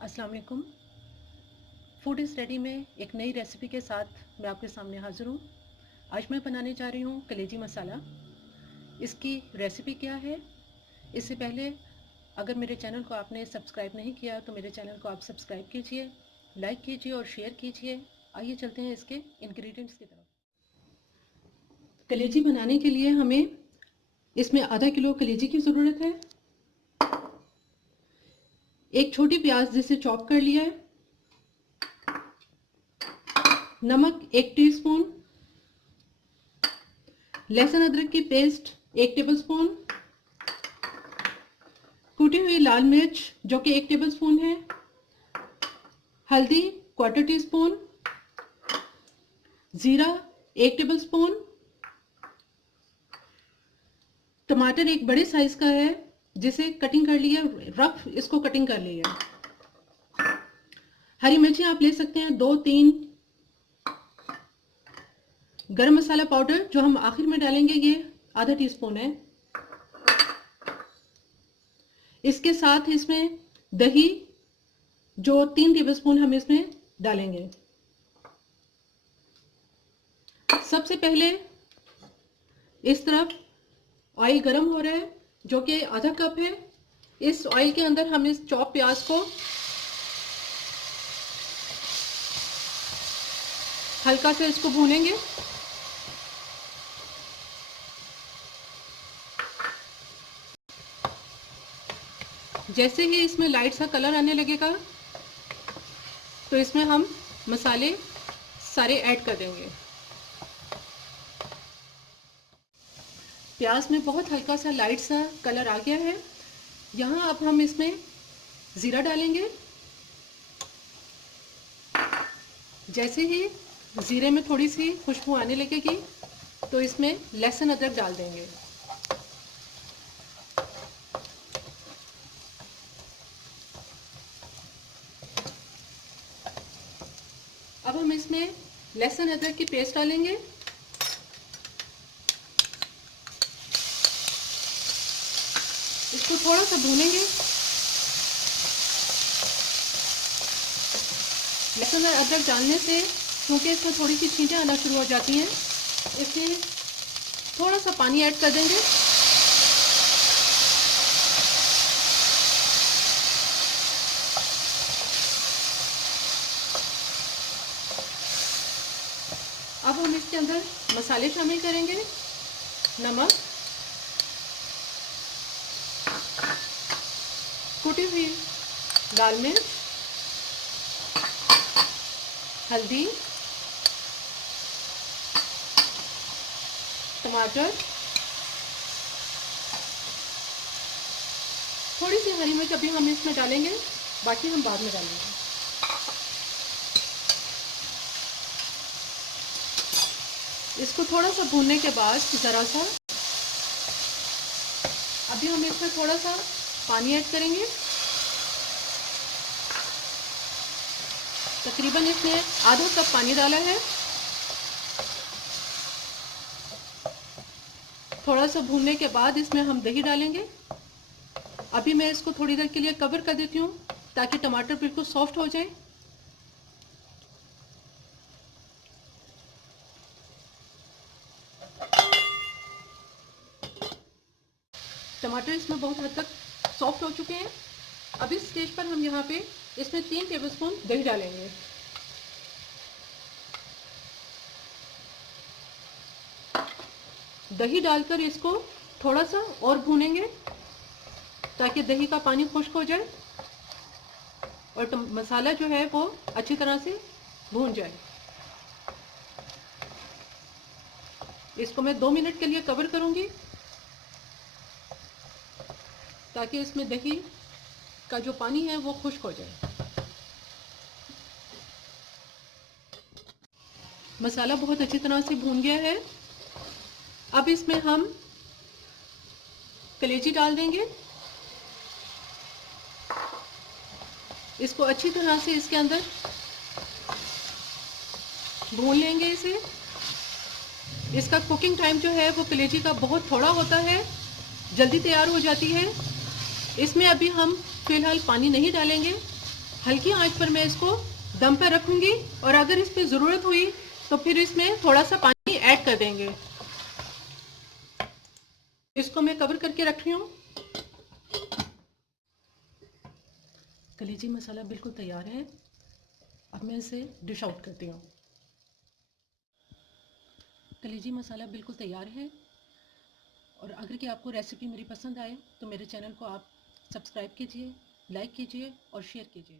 अस्सलाम वालेकुम। Food is ready में एक नई रेसिपी के साथ मैं आपके सामने हाज़िर हूँ। आज मैं बनाने जा रही हूँ कलेजी मसाला। इसकी रेसिपी क्या है, इससे पहले अगर मेरे चैनल को आपने सब्सक्राइब नहीं किया तो मेरे चैनल को आप सब्सक्राइब कीजिए, लाइक कीजिए और शेयर कीजिए। आइए चलते हैं इसके इंग्रेडिएंट्स की तरफ। कलेजी बनाने के लिए हमें इसमें आधा किलो कलेजी की ज़रूरत है। एक छोटी प्याज जिसे चॉप कर लिया है। नमक 1 टीस्पून, लहसुन अदरक की पेस्ट 1 टेबलस्पून, कूटी हुई लाल मिर्च जो कि 1 टेबलस्पून है, हल्दी 1/4 टीस्पून, जीरा 1 टेबलस्पून, टमाटर एक बड़े साइज का है जिसे कटिंग कर लिया, रफ इसको कटिंग कर लिया। हरी मिर्ची आप ले सकते हैं 2-3। गरम मसाला पाउडर जो हम आखिर में डालेंगे ये आधा टीस्पून है। इसके साथ इसमें दही जो 3 टेबलस्पून हम इसमें डालेंगे। सबसे पहले इस तरफ ऑयल गरम हो रहा है जो कि आधा कप है। इस ऑयल के अंदर हम इस चॉप प्याज को हल्का से इसको भूनेंगे। जैसे ही इसमें लाइट सा कलर आने लगेगा तो इसमें हम मसाले सारे ऐड कर देंगे। प्याज में बहुत हल्का सा लाइट सा कलर आ गया है। यहाँ अब हम इसमें ज़ीरा डालेंगे। जैसे ही ज़ीरे में थोड़ी सी खुशबू आने लगेगी तो इसमें लहसुन अदरक डाल देंगे। अब हम इसमें लहसुन अदरक की पेस्ट डालेंगे। इसको थोड़ा सा भूनेंगे। लहसुन और अदरक डालने से क्योंकि इसमें थोड़ी सी छींटें आना शुरू हो जाती हैं, इसलिए थोड़ा सा पानी ऐड कर देंगे। अब हम इसके अंदर मसाले शामिल करेंगे। नमक, कुटी हुई लाल मिर्च, हल्दी, टमाटर, थोड़ी सी हरी मिर्च अभी हम इसमें डालेंगे, बाकी हम बाद में डालेंगे। इसको थोड़ा सा भूनने के बाद ज़रा सा अभी हम इसमें थोड़ा सा पानी ऐड करेंगे। तकरीबन इसमें आधा कप पानी डाला है। थोड़ा सा भूनने के बाद इसमें हम दही डालेंगे। अभी मैं इसको थोड़ी देर के लिए कवर कर देती हूँ ताकि टमाटर बिल्कुल सॉफ्ट हो जाए। टमाटर इसमें बहुत हद तक सॉफ्ट हो चुके हैं। अब इस स्टेज पर हम यहाँ पे इसमें 3 टेबलस्पून दही डालेंगे। दही डालकर इसको थोड़ा सा और भूनेंगे ताकि दही का पानी खुश्क हो जाए और मसाला जो है वो अच्छी तरह से भून जाए। इसको मैं 2 मिनट के लिए कवर करूंगी ताकि इसमें दही का जो पानी है वो खुश्क हो जाए। मसाला बहुत अच्छी तरह से भून गया है। अब इसमें हम कलेजी डाल देंगे। इसको अच्छी तरह से इसके अंदर भून लेंगे इसे। इसका कुकिंग टाइम जो है वो कलेजी का बहुत थोड़ा होता है, जल्दी तैयार हो जाती है। इसमें अभी हम फ़िलहाल पानी नहीं डालेंगे। हल्की आंच पर मैं इसको दम पर रखूंगी और अगर इस पे ज़रूरत हुई तो फिर इसमें थोड़ा सा पानी ऐड कर देंगे। इसको मैं कवर करके रख रही हूँ। कलेजी मसाला बिल्कुल तैयार है। अब मैं इसे डिश आउट करती हूँ। कलेजी मसाला बिल्कुल तैयार है। और अगर कि आपको रेसिपी मेरी पसंद आए तो मेरे चैनल को आप सब्सक्राइब कीजिए, लाइक कीजिए और शेयर कीजिए।